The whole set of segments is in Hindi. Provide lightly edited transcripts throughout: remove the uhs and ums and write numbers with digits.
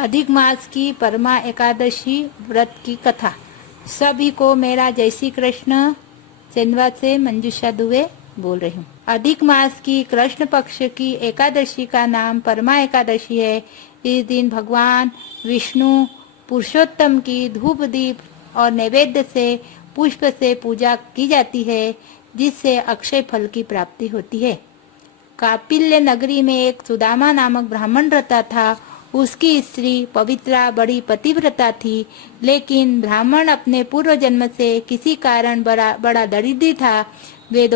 अधिक मास की परमा एकादशी व्रत की कथा। सभी को मेरा जय श्री कृष्ण। चंदवा से मंजूषा दुबे बोल रही हूँ। अधिक मास की कृष्ण पक्ष की एकादशी का नाम परमा एकादशी है। इस दिन भगवान विष्णु पुरुषोत्तम की धूप दीप और नैवेद्य से पुष्प से पूजा की जाती है, जिससे अक्षय फल की प्राप्ति होती है। कापिल्य नगरी में एक सुदामा नामक ब्राह्मण रहता था। उसकी स्त्री पवित्रा बड़ी पतिव्रता थी, लेकिन ब्राह्मण अपने पूर्व जन्म से किसी कारण बड़ा दरिद्री था। वे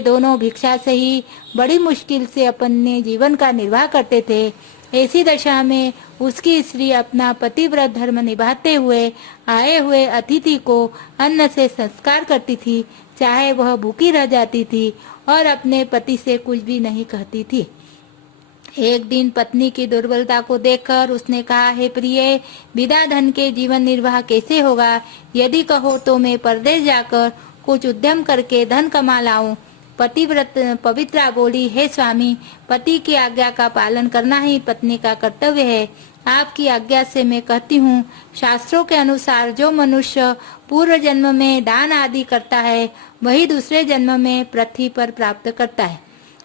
दोनों भिक्षा से ही बड़ी मुश्किल से अपने जीवन का निर्वाह करते थे। ऐसी दशा में उसकी स्त्री अपना पतिव्रत धर्म निभाते हुए आए हुए अतिथि को अन्न से संस्कार करती थी, चाहे वह भूखी रह जाती थी, और अपने पति से कुछ भी नहीं कहती थी। एक दिन पत्नी की दुर्बलता को देखकर उसने कहा, हे प्रिय, बिना धन के जीवन निर्वाह कैसे होगा? यदि कहो तो मैं परदेश जाकर कुछ उद्यम करके धन कमा लाऊं। पवित्रा बोली, हे स्वामी, पति की आज्ञा का पालन करना ही पत्नी का कर्तव्य है। आपकी आज्ञा से मैं कहती हूँ, शास्त्रों के अनुसार जो मनुष्य पूर्व जन्म में दान आदि करता है, वही दूसरे जन्म में पृथ्वी पर प्राप्त करता है।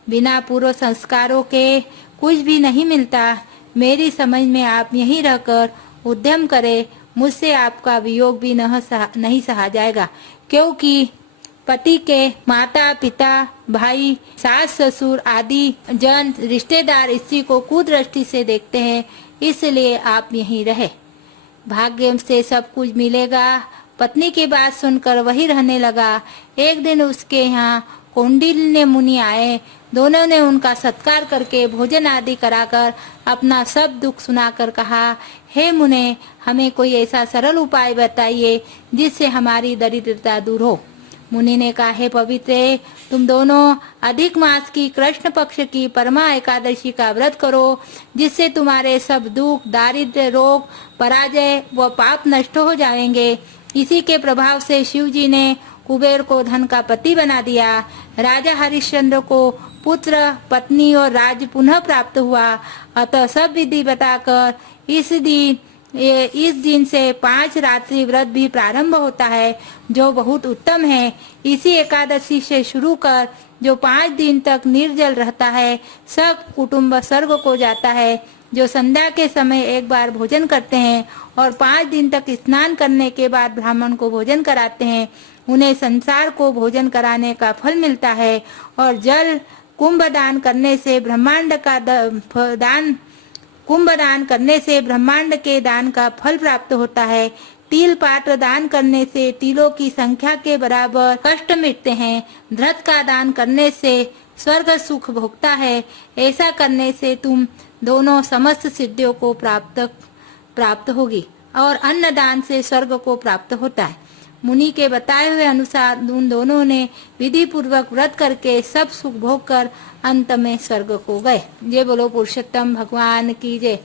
बिना पूर्व संस्कारों के कुछ भी नहीं मिलता। मेरी समझ में आप यहीं रहकर उद्यम करें। मुझसे आपका वियोग भी नहीं सहा जाएगा, क्योंकि पति के माता पिता भाई सास ससुर आदि जन रिश्तेदार स्त्री को कुदृष्टि से देखते हैं, इसलिए आप यहीं रहे। भाग्य से सब कुछ मिलेगा। पत्नी की बात सुनकर वही रहने लगा। एक दिन उसके यहाँ कौंडिन्य मुनि आए। दोनों ने उनका सत्कार करके भोजन आदि कराकर अपना सब दुख सुनाकर कहा, हे मुने, हमें कोई ऐसा सरल उपाय बताइए जिससे हमारी दरिद्रता दूर हो। मुनि ने कहा, हे पवित्र, तुम दोनों अधिक मास की कृष्ण पक्ष की परमा एकादशी का व्रत करो, जिससे तुम्हारे सब दुख, दारिद्र्य, रोग, पराजय व पाप नष्ट हो जाएंगे। इसी के प्रभाव से शिव जी ने कुबेर को धन का पति बना दिया। राजा हरिश्चंद्र को पुत्र, पत्नी और राज्य पुनः प्राप्त हुआ। अतः सब विधि बताकर इस दिन से 5 रात्रि व्रत भी प्रारंभ होता है, जो बहुत उत्तम है। इसी एकादशी से शुरू कर जो 5 दिन तक निर्जल रहता है, सब कुटुंब स्वर्ग को जाता है। जो संध्या के समय एक बार भोजन करते हैं और 5 दिन तक स्नान करने के बाद ब्राह्मण को भोजन कराते हैं, उन्हें संसार को भोजन कराने का फल मिलता है। और जल कुंभ दान करने से ब्रह्मांड के दान का फल प्राप्त होता है। तिल पात्र दान करने से तिलों की संख्या के बराबर कष्ट मिटते हैं। धृत का दान करने से स्वर्ग सुख भोगता है। ऐसा करने से तुम दोनों समस्त सिद्धियों को प्राप्त होगी, और अन्न दान से स्वर्ग को प्राप्त होता है। मुनि के बताए हुए अनुसार उन दोनों ने विधि पूर्वक व्रत करके सब सुख भोग कर अंत में स्वर्ग को गए। जय बोलो पुरुषोत्तम भगवान की जय।